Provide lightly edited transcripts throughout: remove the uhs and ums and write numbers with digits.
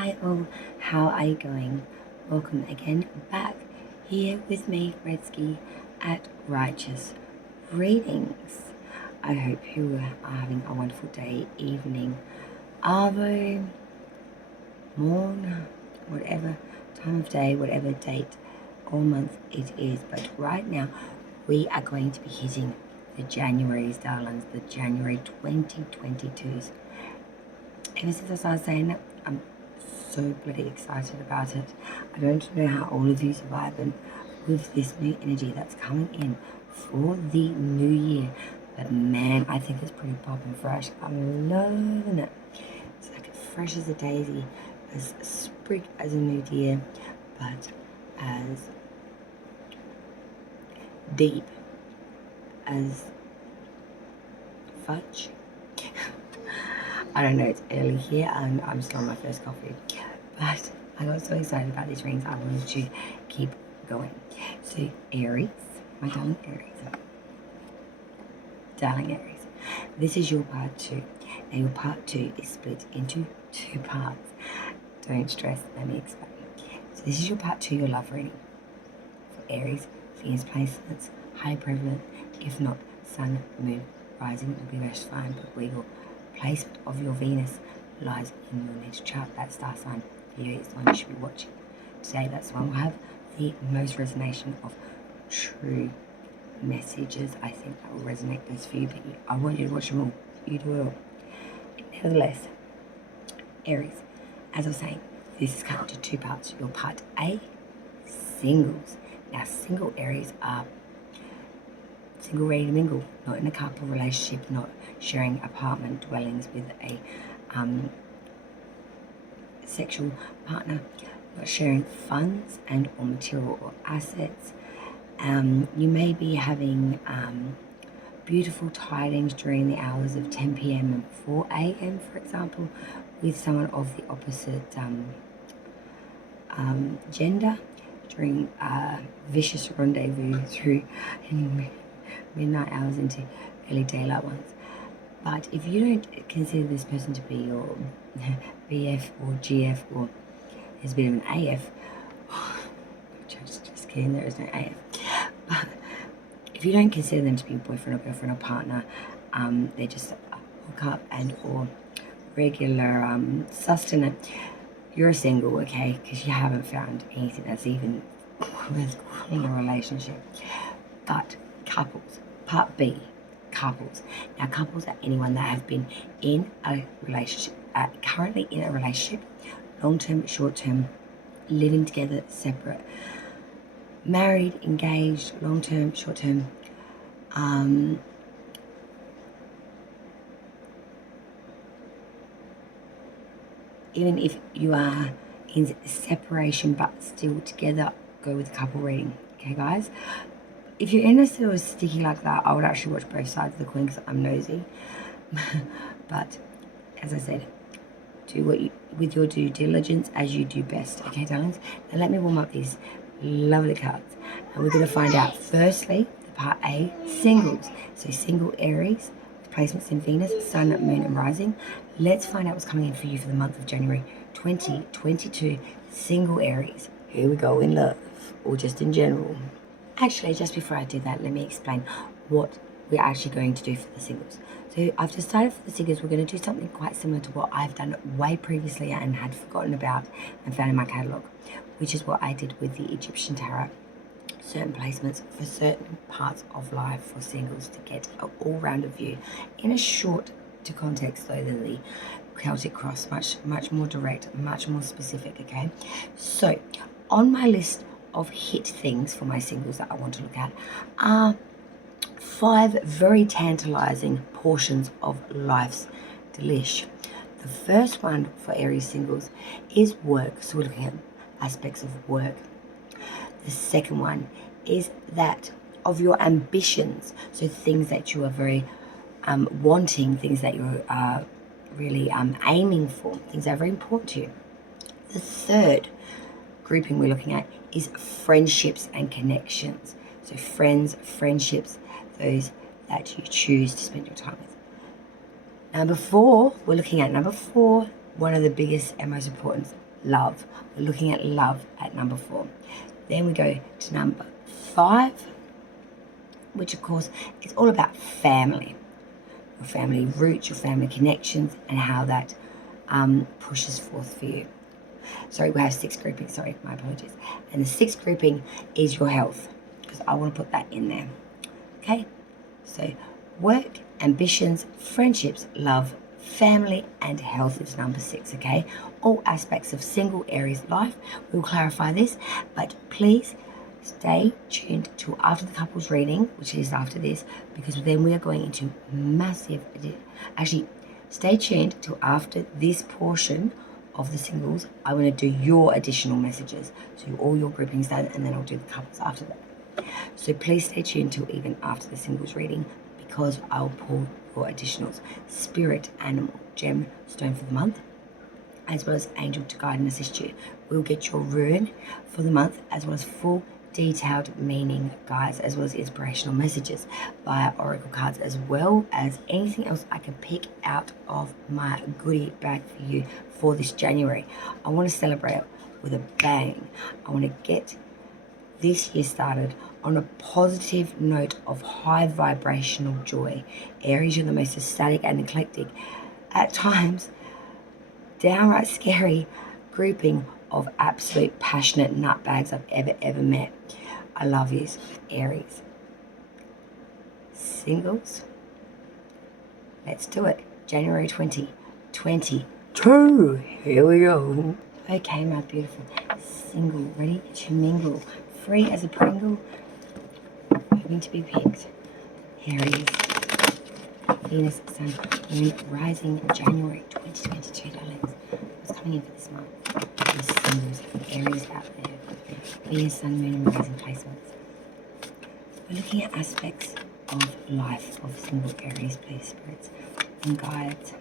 Hi all, how are you going? Welcome again back here with me, Redsky, at Righteous Readings. I hope you are having a wonderful day, evening, arvo, morn, whatever time of day, whatever date or month it is. But right now, we are going to be hitting the January's, darlings, the January 2022s. Ever since I started saying that, I'm so bloody excited about it. I don't know how all of you surviving with this new energy that's coming in for the new year, but man, I think it's pretty popping fresh. I'm loving it. It's like fresh as a daisy, as sprig as a new deer, but as deep as fudge. I don't know, it's early here and I'm still on my first coffee, but I got so excited about these readings I wanted to keep going. So Aries, my darling Aries, this is your part 2. Now your part 2 is split into 2 parts. Don't stress, let me explain. So this is your part 2, your love reading. For Aries, Venus placements, highly prevalent, if not Sun, Moon, Rising will be most fine, but we will placement of your Venus lies in your natal chart. That star sign video is the one you should be watching today. That's the one we'll have the most resonation of true messages. I think that will resonate best for you, but I want you to watch them all. You do it all. Nevertheless, Aries, as I was saying, this is cut into 2 parts. Your part A, singles. Now, single Aries are single, ready to mingle, not in a couple relationship, not sharing apartment dwellings with a sexual partner, not sharing funds and or material or assets. You may be having beautiful tidings during the hours of 10 p.m. and 4 a.m., for example, with someone of the opposite gender during vicious rendezvous through midnight hours into early daylight ones. But if you don't consider this person to be your BF or GF, or there's a bit of an AF, just kidding, there is no AF. But if you don't consider them to be boyfriend or girlfriend or partner, they're just a hookup and or regular sustenance, you're single, okay? Because you haven't found anything that's even worth calling a relationship. But couples, part B, couples. Now, couples are anyone that have been in a relationship, currently in a relationship, long-term, short-term, living together, separate, married, engaged, long-term, short-term, even if you are in separation but still together, go with couple reading, okay guys? If you're in a still sticky like that, I would actually watch both sides of the coin because I'm nosy. But as I said, do what you, with your due diligence as you do best, okay darlings? Now let me warm up these lovely cards, and we're going to find out firstly the part A, singles. So single Aries, placements in Venus, Sun, Moon and Rising. Let's find out what's coming in for you for the month of January 2022. Single Aries, here we go, in love or just in general. Actually, just before I do that, let me explain what we're actually going to do for the singles. So I've decided for the singles, we're going to do something quite similar to what I've done way previously and had forgotten about and found in my catalogue, which is what I did with the Egyptian Tarot. Certain placements for certain parts of life for singles to get an all-rounded view in a short to context though than the Celtic Cross, much more direct, much more specific, okay? So on my list of hit things for my singles that I want to look at are 5 very tantalizing portions of life's delish. The first one for Aries singles is work, so we're looking at aspects of work. The second one is that of your ambitions, so things that you are very wanting, things that you're really aiming for, things that are very important to you. The third grouping we're looking at is friendships and connections. So friendships, those that you choose to spend your time with. Number 4, we're looking at number 4, one of the biggest and most important love. We're looking at love at number 4. Then we go to number 5, which of course is all about family. Your family roots, your family connections, and how that pushes forth for you. Sorry, we have 6 groupings. Sorry, my apologies. And the 6th grouping is your health, because I want to put that in there. Okay, so work, ambitions, friendships, love, family, and health is number 6. Okay, all aspects of single Aries life. We'll clarify this, but please stay tuned till after the couples reading, which is after this, because then we are going into massive. Actually, stay tuned till after this portion of the singles. I want to do your additional messages, so all your groupings done, and then I'll do the couples after that. So please stay tuned till even after the singles reading, because I'll pull your additionals: spirit, animal, gemstone for the month, as well as angel to guide and assist you. We'll get your rune for the month, as well as full detailed meaning guides, as well as inspirational messages via oracle cards, as well as anything else I can pick out of my goodie bag for you for this January. I want to celebrate with a bang. I want to get this year started on a positive note of high vibrational joy. Aries, you're the most ecstatic and eclectic, at times downright scary grouping of absolute passionate nutbags I've ever met. I love you, Aries. Singles, let's do it. January 2022. Here we go. Okay, my beautiful single, ready to mingle, free as a Pringle, hoping to be picked. Aries, Venus, Sun, Moon, rising January 2022, darlings. What's coming in for this month? The singles, Aries out there. Venus, Sun, Moon, and rising placements. We're looking at aspects of life of single Aries, please, spirits and guides.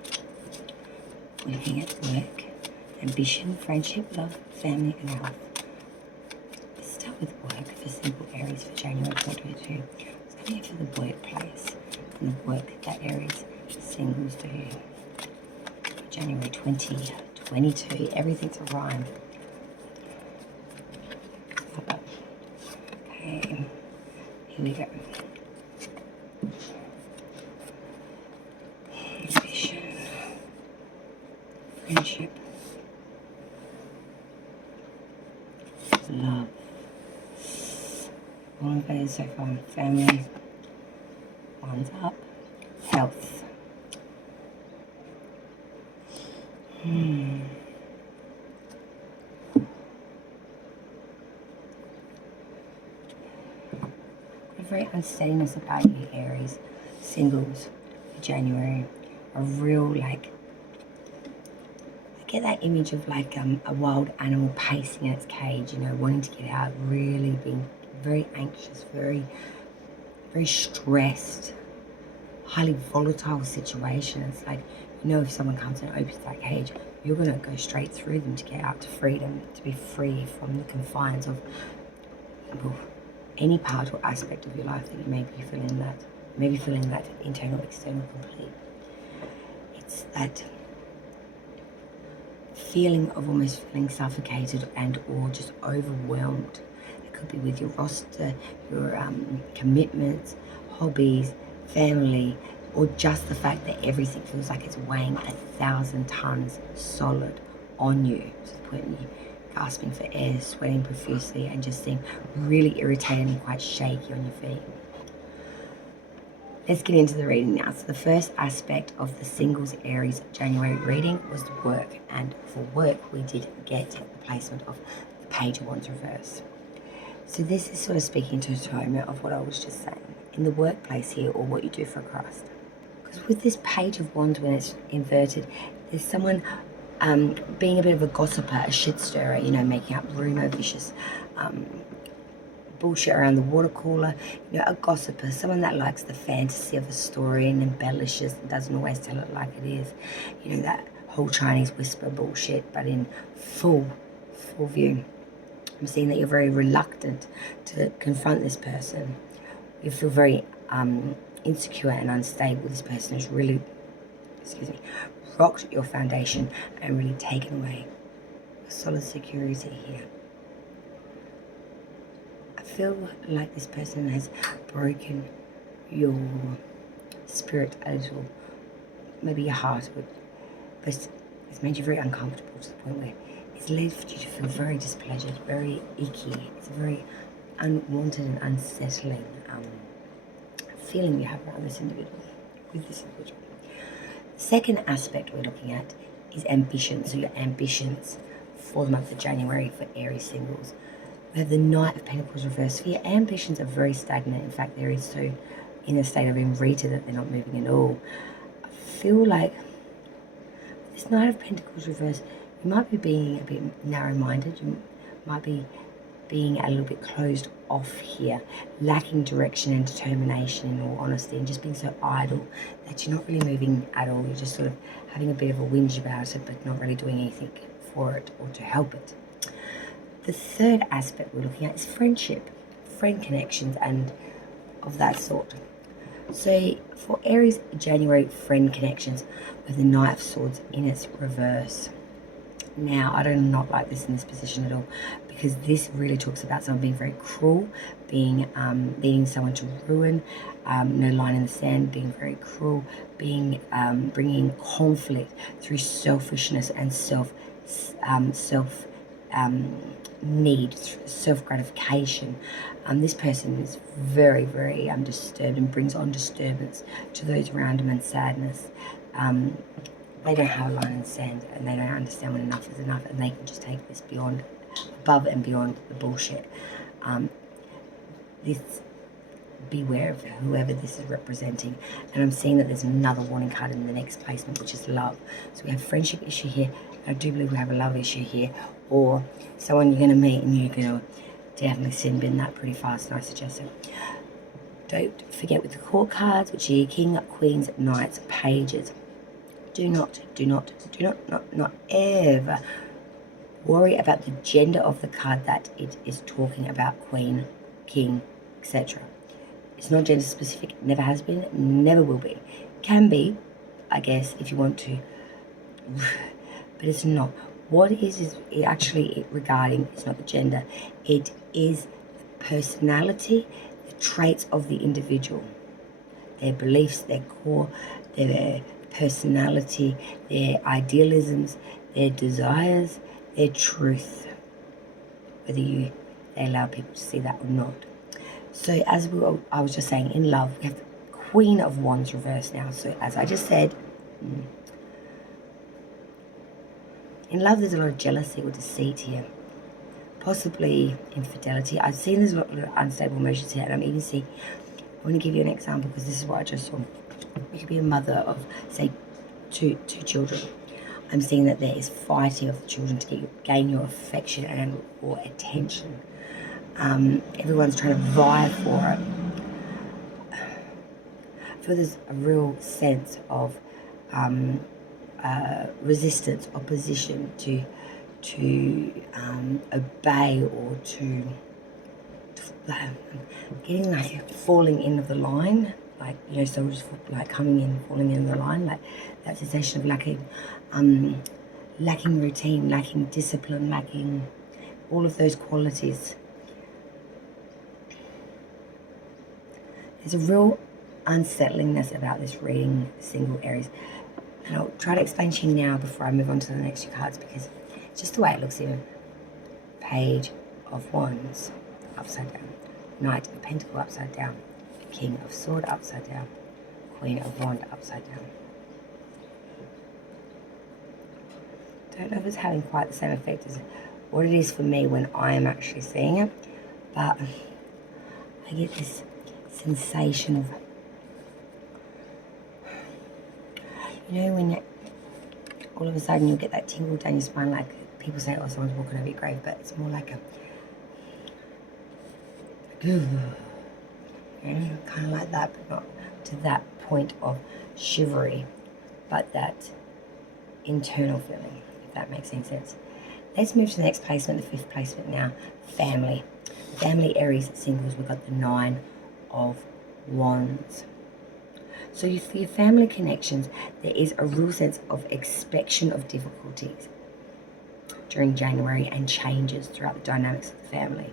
We're looking at work, ambition, friendship, love, family, and health. Let's start with work for single Aries for January 2022. It's coming in for the workplace and the work that Aries singles do. January 2022, everything's a rhyme. Okay, here we go. Ambition, friendship, love. All of those so far. Family, one's up. Health. Very unsteadiness about you, Aries. Singles for January. A real, like, I get that image of like a wild animal pacing in its cage, you know, wanting to get out, really being very anxious, very, very stressed, highly volatile situation. It's like, you know, if someone comes and opens that cage, you're going to go straight through them to get out to freedom, to be free from the confines of, well, any part or aspect of your life that you may be feeling that internal, external complete. It's that feeling of almost feeling suffocated and or just overwhelmed. It could be with your roster, your commitments, hobbies, family, or just the fact that everything feels like it's weighing 1,000 tons solid on you, to the point where you're gasping for air, sweating profusely, and just seem really irritated and quite shaky on your feet. Let's get into the reading now. So the first aspect of the singles Aries January reading was the work, and for work we did get the placement of the Page of Wands reverse. So this is sort of speaking to a tone of what I was just saying in the workplace here, or what you do for a craft. Because with this Page of Wands, when it's inverted, there's someone being a bit of a gossiper, a shit stirrer, you know, making up rumour, vicious bullshit around the water cooler, you know, a gossiper, someone that likes the fantasy of a story and embellishes and doesn't always tell it like it is, you know, that whole Chinese whisper bullshit, but in full view. I'm seeing that you're very reluctant to confront this person. You feel very insecure and unstable. This person has really, rocked your foundation and really taken away solid security here. I feel like this person has broken your spirit a little, maybe your heart, but it's made you very uncomfortable to the point where it's left you to feel very displeasured, very icky. It's a very unwanted and unsettling feeling you have around this individual, with this individual. The second aspect we're looking at is ambition. So your ambitions for the month of January for Aries singles. We have the Knight of Pentacles reversed. For your ambitions are very stagnant. In fact, they're so in a state of emrita that they're not moving at all. I feel like this Knight of Pentacles reversed, you might be being a bit narrow-minded. You might be being a little bit closed off here, lacking direction and determination in all honesty, and just being so idle that you're not really moving at all. You're just sort of having a bit of a whinge about it, but not really doing anything for it or to help it. The third aspect we're looking at is friendship, friend connections, and of that sort. So for Aries January friend connections with the Knight of Swords in its reverse. Now, I do not like this in this position at all, because this really talks about someone being very cruel, being leading someone to ruin, no line in the sand, being very cruel, being bringing conflict through selfishness and need, self-gratification. This person is very, very disturbed and brings on disturbance to those around them and sadness. They don't have a line in the sand, and they don't understand when enough is enough, and they can just take this above and beyond the bullshit. Beware of whoever this is representing. And I'm seeing that there's another warning card in the next placement, which is love. So we have friendship issue here. I do believe we have a love issue here, or someone you're going to meet and you're going to definitely sin bin that pretty fast, and I suggest it. Don't forget with the court cards, which are your king, queens, knights, pages. Do not ever worry about the gender of the card that it is talking about, queen, king, etc. It's not gender specific, never has been, never will be. Can be, I guess, if you want to, but it's not. What it is actually regarding, it's not the gender, it is the personality, the traits of the individual, their beliefs, their core, their personality, their idealisms, their desires, their truth, whether they allow people to see that or not. So as I was just saying, in love, we have the Queen of Wands reversed now. So as I just said, in love there's a lot of jealousy or deceit here, possibly infidelity. I've seen there's a lot of unstable emotions here, and I'm even seeing, I want to give you an example because this is what I just saw. You could be a mother of, say, two children. I'm seeing that there is fighting of the children to gain your affection and or attention. Everyone's trying to vie for it. I feel there's a real sense of resistance, opposition to obey or to getting like falling in of the line. Like, you know, someone just like coming in, falling in the line, like that sensation of lacking routine, lacking discipline, lacking all of those qualities. There's a real unsettlingness about this reading, single Aries, and I'll try to explain to you now before I move on to the next two cards, because it's just the way it looks here. Page of Wands upside down, Knight of Pentacles upside down, King of Sword upside down, Queen of Wand upside down. Don't know if it's having quite the same effect as what it is for me when I am actually seeing it, but I get this sensation of, you know, when all of a sudden you'll get that tingle down your spine, like people say, oh, someone's walking over your grave, but it's more like kind of like that, but not to that point of chivalry, but that internal feeling, if that makes any sense. Let's move to the next placement, the fifth placement now, family. Family Aries singles, we've got the 9 of Wands. So for your family connections, there is a real sense of expectation of difficulties. during January and changes throughout the dynamics of the family.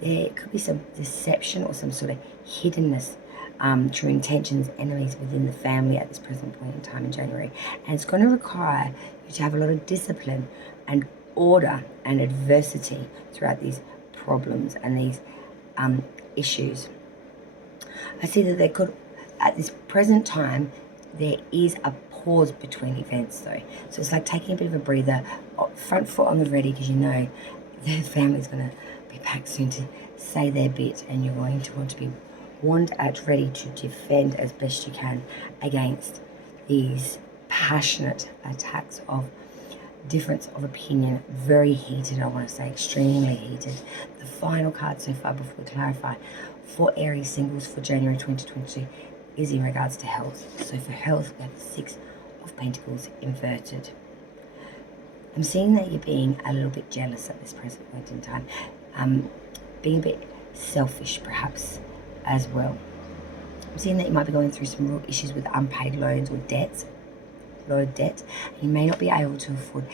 There could be some deception or some sort of hiddenness, true intentions, enemies within the family at this present point in time in January. And it's going to require you to have a lot of discipline and order and adversity throughout these problems and these issues. I see that there could, at this present time, there is a pause between events though. So it's like taking a bit of a breather, front foot on the ready, because you know the family's going to be back soon to say their bit, and you're going to want to be warned at ready to defend as best you can against these passionate attacks of difference of opinion, very heated, I want to say extremely heated. The final card so far before we clarify for Aries singles for January 2022 is in regards to health. So for health, we have the 6 of Pentacles inverted. I'm seeing that you're being a little bit jealous at this present point in time, being a bit selfish perhaps as well. I'm seeing that you might be going through some real issues with unpaid loans or debts, a lot of debt. You may not be able to afford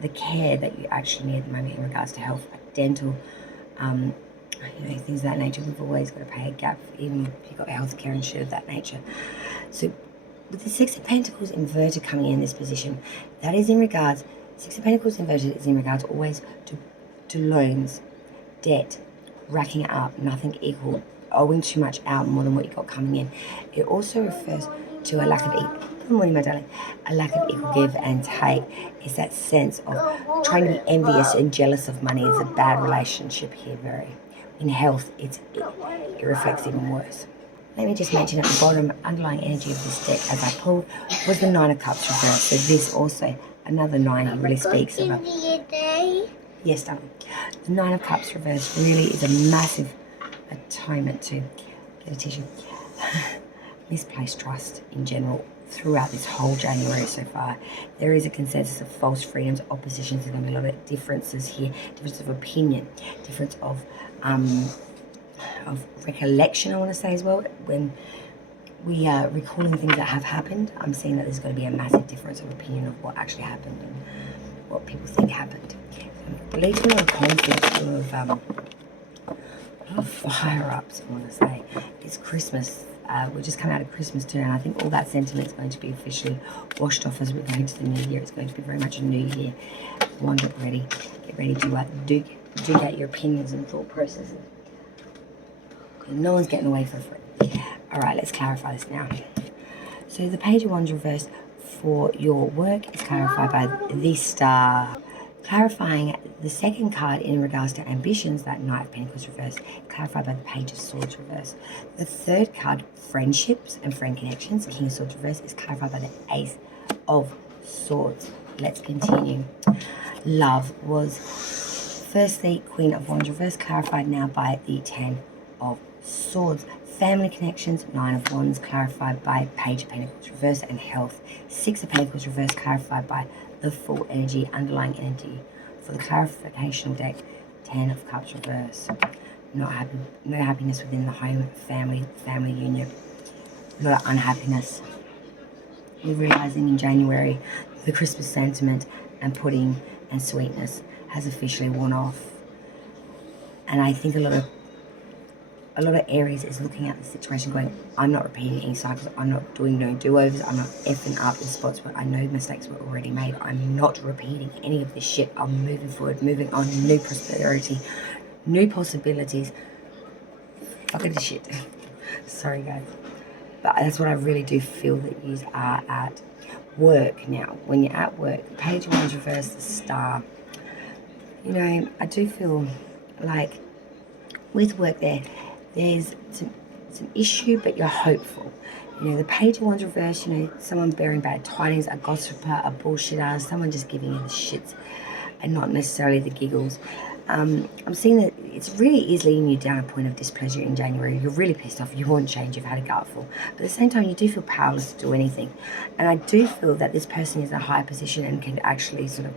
the care that you actually need at the moment in regards to health, like dental, things of that nature. We've always got to pay a gap, even if you've got health care and shit of that nature. So with the 6 of Pentacles inverted coming in this position, that is in regards, 6 of Pentacles inverted is in regards always to loans, debt, racking it up, nothing equal, owing too much out more than what you got coming in. It also refers to a lack of good morning, my darling. A lack of equal give and take. It's that sense of trying to be envious and jealous of money. It's a bad relationship here, very. In health, it reflects even worse. Let me just mention at the bottom, underlying energy of this deck as I pulled was the 9 of Cups reversed. So this also, another 9, he really speaks of it. Yes, darling. The 9 of Cups reversed really is a massive atonement to get a tissue. Misplaced trust in general throughout this whole January so far. There is a consensus of false freedoms, oppositions. There's going to be a lot of differences here, difference of opinion, difference of recollection, I want to say as well. When we are recalling things that have happened, I'm seeing that there's going to be a massive difference of opinion of what actually happened and what people think happened. Believe me, a conflict of a lot of fire-ups, I want to say. It's Christmas. We're just coming out of Christmas too, and I think all that sentiment is going to be officially washed off as we go into the new year. It's going to be very much a new year. Wind up ready. Get ready to dig out your opinions and thought processes. No one's getting away for free. All right, let's clarify this now. So the Page of Wands reversed for your work is clarified by the Star. Clarifying the second card in regards to ambitions, that Knight of Pentacles reversed, clarified by the Page of Swords reversed. The third card, friendships and friend connections, King of Swords reversed, is clarified by the Ace of Swords. Let's continue. Love was firstly Queen of Wands reversed, clarified now by the 10 of Swords. Family connections, 9 of Wands, clarified by Page of Pentacles reversed, and health, 6 of Pentacles reversed, clarified by the full energy, underlying energy for the clarification deck, 10 of Cups reverse. Not happy, no happiness within the home, family union, a lot of unhappiness. We're realizing in January the Christmas sentiment and pudding and sweetness has officially worn off, and I think a lot of Aries is looking at the situation going, I'm not repeating any cycles, I'm not doing no do-overs, I'm not effing up in spots where I know mistakes were already made. I'm not repeating any of this shit. I'm moving forward, moving on, new prosperity, new possibilities. Fucking the shit. Sorry guys. But that's what I really do feel that you are at work now. When you're at work, Page of Wands reverse, the Star. You know, I do feel like with work there's some issue, but you're hopeful. You know, the Page of Wands reverse, you know, someone bearing bad tidings, a gossiper, a bullshitter, someone just giving you the shits and not necessarily the giggles. I'm seeing that it's really is leading you down a point of displeasure in January. You're really pissed off, you want change, you've had a gutful. But at the same time, you do feel powerless to do anything. And I do feel that this person is in a high position and can actually sort of,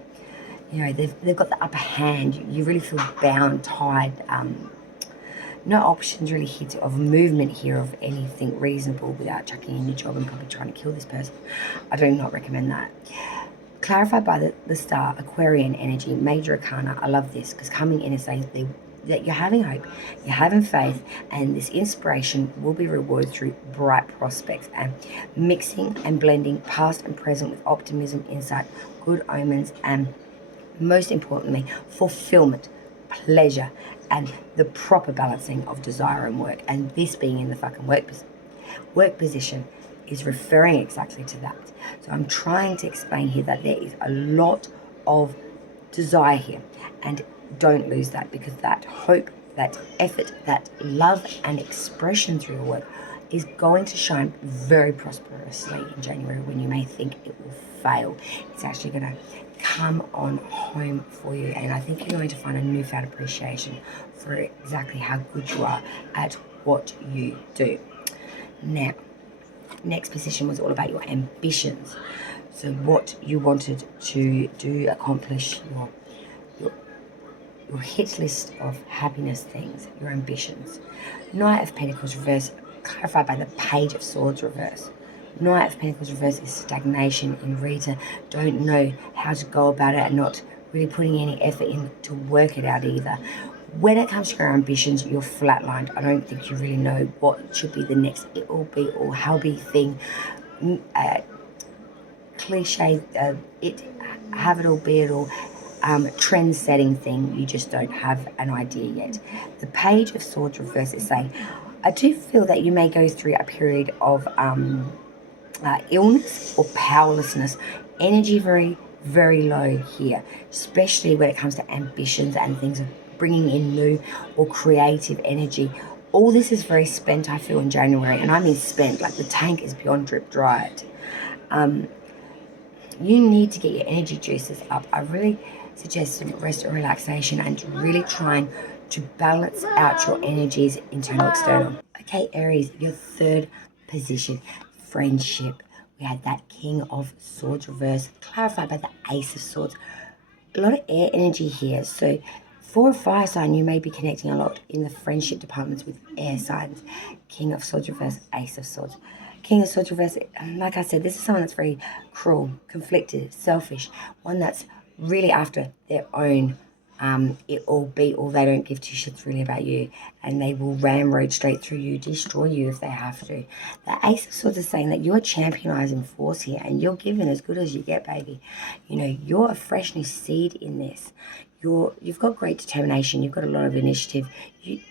you know, they've got the upper hand. You really feel bound, tied, no options really here of movement here of anything reasonable without chucking in your job and probably trying to kill this person. I do not recommend that. Clarified by the star, Aquarian energy, major arcana. I love this because coming in and saying that you're having hope, you're having faith, and this inspiration will be rewarded through bright prospects and mixing and blending past and present with optimism, insight, good omens, and most importantly, fulfillment, pleasure, and the proper balancing of desire and work. And this being in the fucking work position is referring exactly to that. So I'm trying to explain here that there is a lot of desire here, and don't lose that, because that hope, that effort, that love and expression through your work is going to shine very prosperously in January when you may think it will fail. It's actually going to come on home for you, and I think you're going to find a newfound appreciation for exactly how good you are at what you do. Now, next position was all about your ambitions. So what you wanted to do, accomplish, your hit list of happiness things, your ambitions. Knight of Pentacles reverse, clarified by the Page of Swords reverse. Knight of Pentacles reverse is stagnation in Rita. Don't know how to go about it and not really putting any effort in to work it out either. When it comes to your ambitions, you're flatlined. I don't think you really know what should be the next it will be or how be thing. Cliche, it have it all, be it all. Trend-setting thing, you just don't have an idea yet. The Page of Swords reverse is saying, I do feel that you may go through a period of illness or powerlessness. Energy very, very low here, especially when it comes to ambitions and things of bringing in new or creative energy. All this is very spent, I feel, in January, and I mean spent, like the tank is beyond drip dried. You need to get your energy juices up. I really suggest some rest and relaxation and really trying to balance out your energies, internal, external. Okay, Aries, your third position, friendship. We had that King of Swords reverse, clarified by the Ace of Swords. A lot of air energy here. So for a fire sign, you may be connecting a lot in the friendship departments with air signs. King of Swords reverse, Ace of Swords. King of Swords reverse, like I said, this is someone that's very cruel, conflicted, selfish, one that's really after their own it all be all. They don't give two shits really about you, and they will ramrod straight through you, destroy you if they have to. The Ace of Swords is saying that you're championizing force here, and you're giving as good as you get, baby. You know, you're a fresh new seed in this. You've got great determination. You've got a lot of initiative.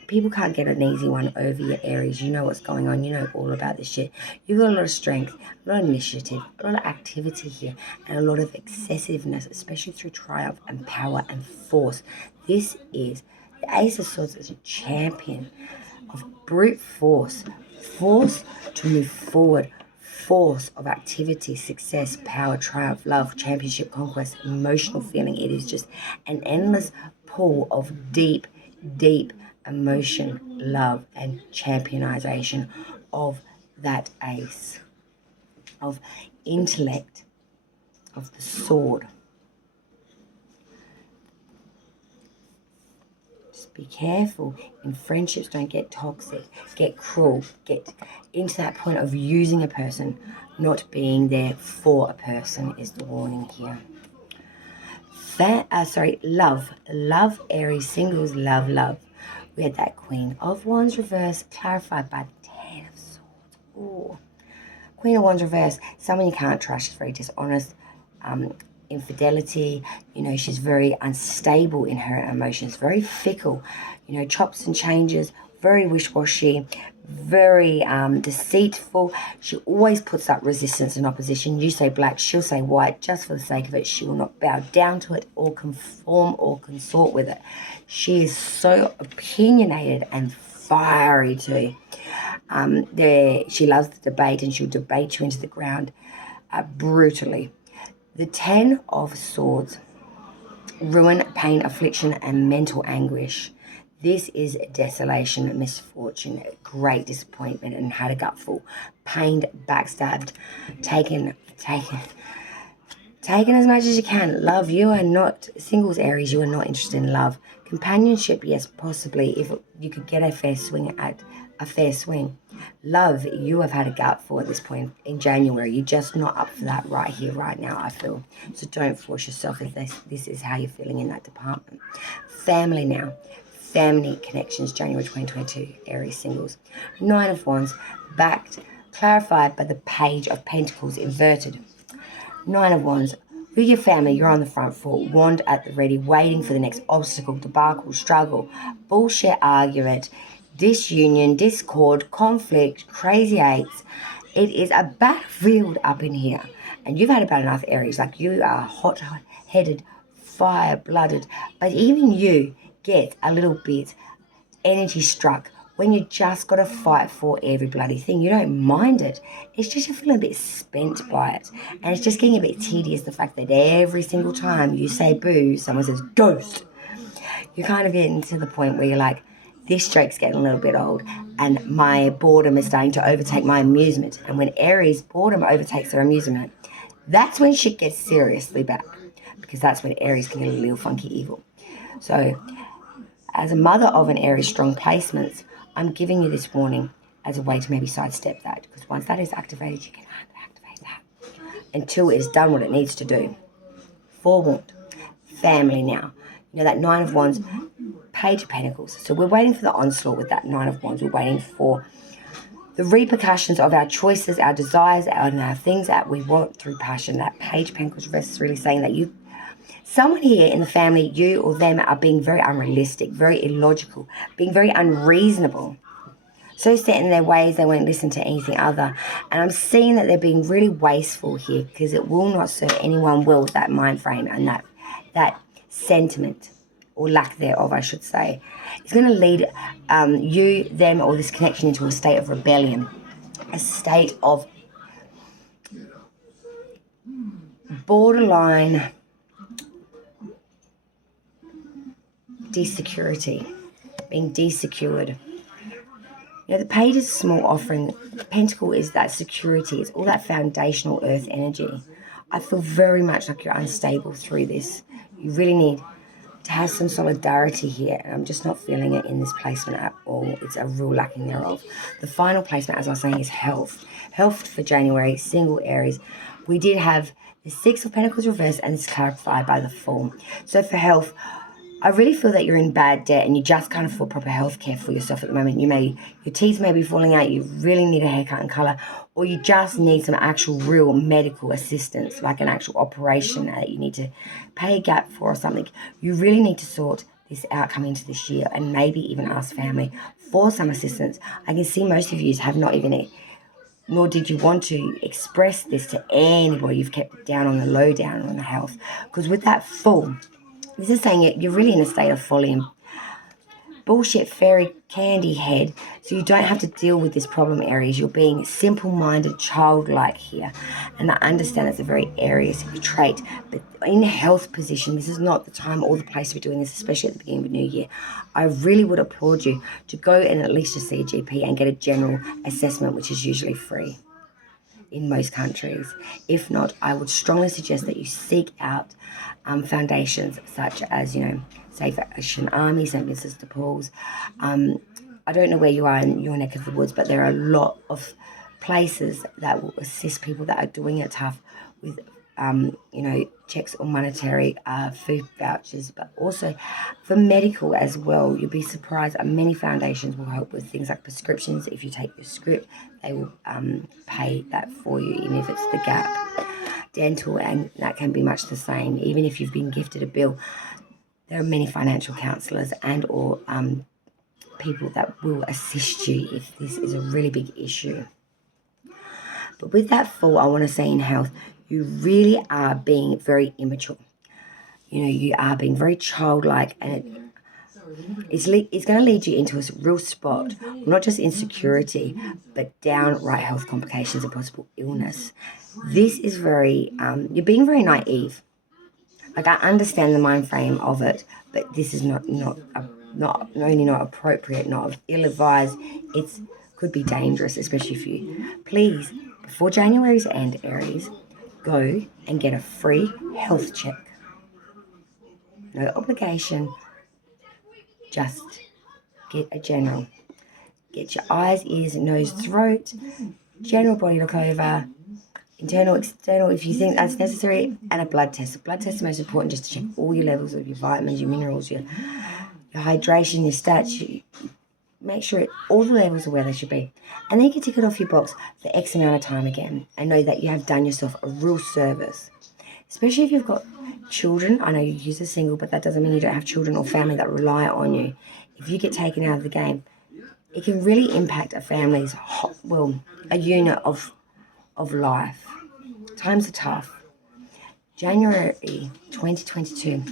People can't get an easy one over your Aries. You know what's going on. You know all about this shit. You've got a lot of strength, a lot of initiative, a lot of activity here, and a lot of excessiveness, especially through triumph and power and force. This is the Ace of Swords is a champion of brute force to move forward, force of activity, success, power, triumph, love, championship, conquest, emotional feeling. It is just an endless pool of deep, deep emotion, love, and championization of that ace, of intellect, of the sword. Be careful in friendships. Don't get toxic, get cruel, get into that point of using a person, not being there for a person is the warning here. Love, Aries, singles, love. We had that Queen of Wands reverse, clarified by the Ten of Swords. Ooh. Queen of Wands reverse, someone you can't trust. She's very dishonest, infidelity, she's very unstable in her emotions, very fickle, chops and changes, very wish-washy, very deceitful. She always puts up resistance and opposition. You say black, she'll say white, just for the sake of it. She will not bow down to it or conform or consort with it. She is so opinionated and fiery too. She loves the debate, and she'll debate you into the ground brutally. The Ten of Swords, ruin, pain, affliction, and mental anguish. This is desolation, misfortune, great disappointment, and had a gutful, pained, backstabbed, taken, Take in as much as you can. Love, you are not, singles Aries, you are not interested in love. Companionship, yes, possibly, if you could get a fair swing at a fair swing. Love, you have had a gut for at this point in January. You're just not up for that right here, right now, I feel. So don't force yourself if this is how you're feeling in that department. Family now. Family connections, January 2022, Aries singles. 9 of Wands, backed, clarified by the Page of Pentacles inverted. 9 of Wands. With your family, you're on the front foot, wand at the ready, waiting for the next obstacle, debacle, struggle, bullshit argument, disunion, discord, conflict, crazy eights. It is a battlefield up in here. And you've had about enough, Aries. Like, you are hot-headed, fire-blooded. But even you get a little bit energy struck when you just got to fight for every bloody thing. You don't mind it. It's just you're feeling a bit spent by it. And it's just getting a bit tedious, the fact that every single time you say boo, someone says ghost. You're kind of getting to the point where you're like, this joke's getting a little bit old and my boredom is starting to overtake my amusement. And when Aries boredom overtakes their amusement, that's when shit gets seriously bad, because that's when Aries can get a little funky evil. So as a mother of an Aries strong placements, I'm giving you this warning as a way to maybe sidestep that, because once that is activated, you can activate that until it's done what it needs to do. Forewarned. Family now. You know, that 9 of Wands, Page of Pentacles. So we're waiting for the onslaught with that 9 of Wands. We're waiting for the repercussions of our choices, our desires, our things that we want through passion. That Page of Pentacles reverse is really saying that someone here in the family, you or them, are being very unrealistic, very illogical, being very unreasonable. So set in their ways, they won't listen to anything other. And I'm seeing that they're being really wasteful here, because it will not serve anyone well with that mind frame and that sentiment, or lack thereof, I should say. It's going to lead you, them, or this connection into a state of rebellion, a state of borderline desecurity, being desecured. You know, the Page is a small offering. The Pentacle is that security. It's all that foundational earth energy. I feel very much like you're unstable through this. You really need to have some solidarity here, and I'm just not feeling it in this placement at all. It's a real lacking thereof. The final placement, as I was saying, is health. Health for January, single Aries. We did have the 6 of Pentacles reversed, and it's clarified by the Fool. So for health, I really feel that you're in bad debt and you just can't afford proper health care for yourself at the moment. Your teeth may be falling out, you really need a haircut and colour, or you just need some actual real medical assistance, like an actual operation that you need to pay a gap for or something. You really need to sort this out coming into this year, and maybe even ask family for some assistance. I can see most of you have not even, nor did you want to express this to anybody. You've kept it down on the low down on the health, because with that Fool, this is saying you're really in a state of folly and bullshit fairy candy head, so you don't have to deal with this problem, Aries. You're being simple-minded, childlike here, and I understand it's a very Aries trait, but in a health position, this is not the time or the place to be doing this, especially at the beginning of a new year. I really would applaud you to go and at least just see a GP and get a general assessment, which is usually free in most countries. If not, I would strongly suggest that you seek out foundations such as, Salvation Army, St. Vincent de Paul's. I don't know where you are in your neck of the woods, but there are a lot of places that will assist people that are doing it tough with, checks on monetary food vouchers, but also for medical as well. You'll be surprised. Many foundations will help with things like prescriptions. If you take your script, they will pay that for you, even if it's the gap. Dental, and that can be much the same. Even if you've been gifted a bill, there are many financial counsellors and or people that will assist you if this is a really big issue. But with that Fool, I want to say in health, you really are being very immature. You are being very childlike, and it's going to lead you into a real spot, not just insecurity, but downright health complications and possible illness. This is very, you're being very naive. Like, I understand the mind frame of it, but this is not only not appropriate, not ill-advised, it could be dangerous, especially for you. Please, before January's end, Aries, go and get a free health check. No obligation, just get a general. Get your eyes, ears, nose, throat, general body look over, internal, external, if you think that's necessary, and a blood test. A blood test is most important just to check all your levels of your vitamins, your minerals, your hydration, your stats. Make sure all the levels are where they should be. And then you can tick it off your box for X amount of time again and know that you have done yourself a real service. Especially if you've got children. I know you use a single, but that doesn't mean you don't have children or family that rely on you. If you get taken out of the game, it can really impact a family's, a unit of life. Times are tough. January 2022,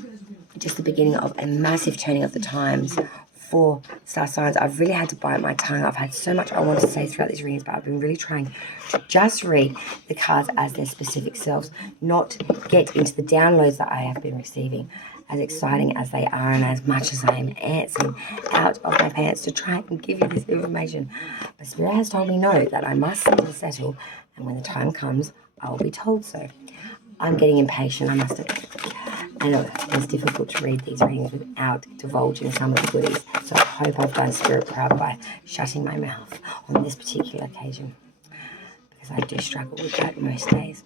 just the beginning of a massive turning of the times for star signs. I've really had to bite my tongue. I've had so much I want to say throughout these readings, but I've been really trying to just read the cards as their specific selves, not get into the downloads that I have been receiving, as exciting as they are and as much as I am antsing out of my pants to try and give you this information. But Spirit has told me no, that I must sit and settle, and when the time comes, I will be told so. I'm getting impatient, I must admit. I know it's difficult to read these readings without divulging some of the goodies, so I hope I've done Spirit proud by shutting my mouth on this particular occasion, because I do struggle with that most days.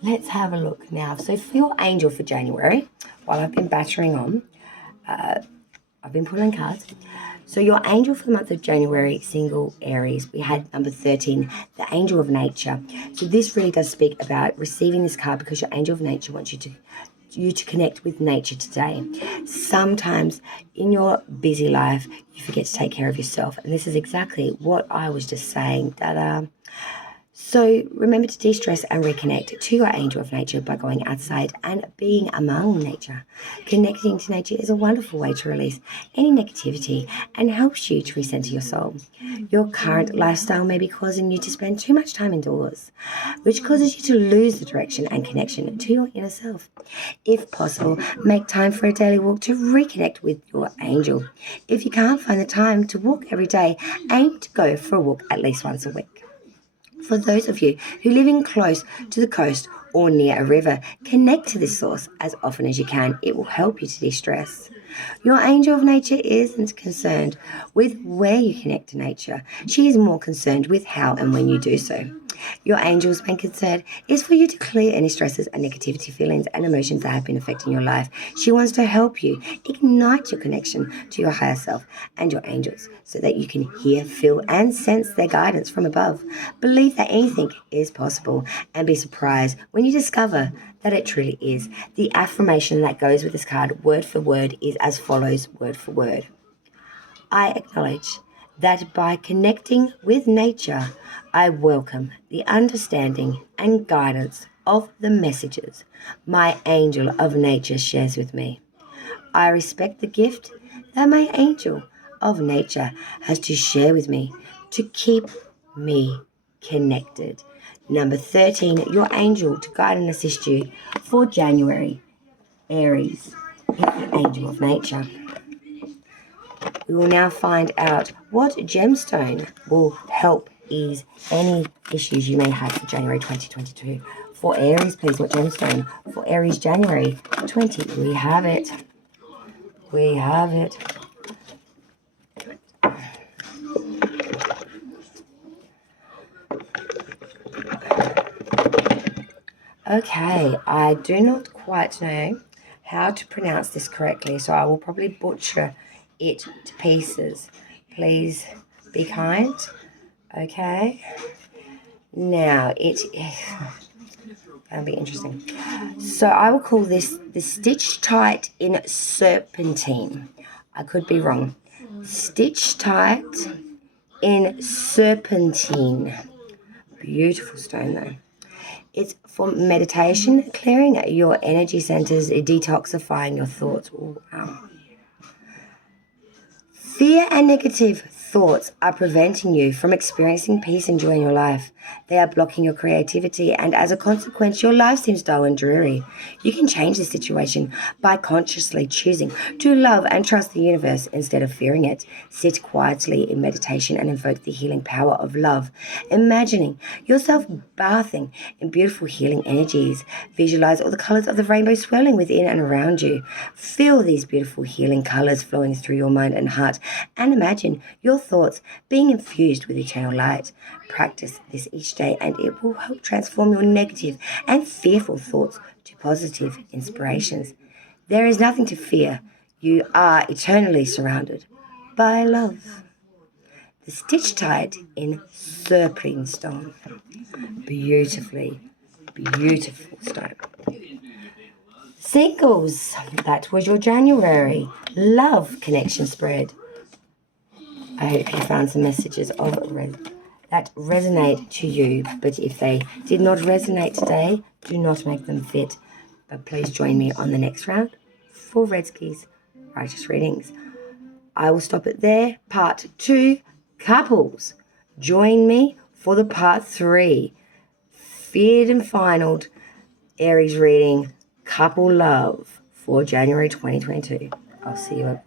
Let's have a look now. So for your angel for January, while I've been battering on, I've been pulling cards. So your angel for the month of January, single Aries, we had number 13, the angel of nature. So this really does speak about receiving this card because your angel of nature wants you to connect with nature today. Sometimes in your busy life, you forget to take care of yourself. And this is exactly what I was just saying. So remember to de-stress and reconnect to your angel of nature by going outside and being among nature. Connecting to nature is a wonderful way to release any negativity and helps you to recenter your soul. Your current lifestyle may be causing you to spend too much time indoors, which causes you to lose the direction and connection to your inner self. If possible, make time for a daily walk to reconnect with your angel. If you can't find the time to walk every day, aim to go for a walk at least once a week. For those of you who live in close to the coast or near a river, connect to this source as often as you can. It will help you to de-stress. Your angel of nature isn't concerned with where you connect to nature. She is more concerned with how and when you do so. Your angel's main concern is for you to clear any stresses and negativity feelings and emotions that have been affecting your life. She wants to help you ignite your connection to your higher self and your angels so that you can hear, feel, and sense their guidance from above. Believe that anything is possible and be surprised when you discover that it truly is. The affirmation that goes with this card, word for word, is as follows, word for word. I acknowledge that by connecting with nature, I welcome the understanding and guidance of the messages my angel of nature shares with me. I respect the gift that my angel of nature has to share with me to keep me connected. Number 13, your angel to guide and assist you for January, Aries, is the angel of nature. We will now find out what gemstone will help ease any issues you may have for January 2022. For Aries, please, what gemstone? For Aries, January 20. We have it. We have it. Okay, I do not quite know how to pronounce this correctly, so I will probably butcher it to pieces. Please be kind. Okay. Now, it that'll be interesting. So I will call this the Stitch Tight in Serpentine. I could be wrong. Stitch Tight in Serpentine. Beautiful stone though. It's for meditation, clearing your energy centers, detoxifying your thoughts. Ooh, wow. Fear and negative thoughts are preventing you from experiencing peace and joy in your life. They are blocking your creativity, and as a consequence, your life seems dull and dreary. You can change this situation by consciously choosing to love and trust the universe instead of fearing it. Sit quietly in meditation and invoke the healing power of love, imagining yourself bathing in beautiful healing energies. Visualize all the colors of the rainbow swirling within and around you. Feel these beautiful healing colors flowing through your mind and heart, and imagine your thoughts being infused with eternal light. Practice this each day, and it will help transform your negative and fearful thoughts to positive inspirations. There is nothing to fear. You are eternally surrounded by love. The stitch tied in serpentine stone. Beautiful stone. Singles, that was your January love connection spread. I hope you found some messages that resonate to you, but if they did not resonate today, do not make them fit. But please join me on the next round for Redski's Righteous Readings. I will stop it there. Part 2, couples. Join me for the part 3, feared and finaled Aries reading, couple love for January 2022. I'll see you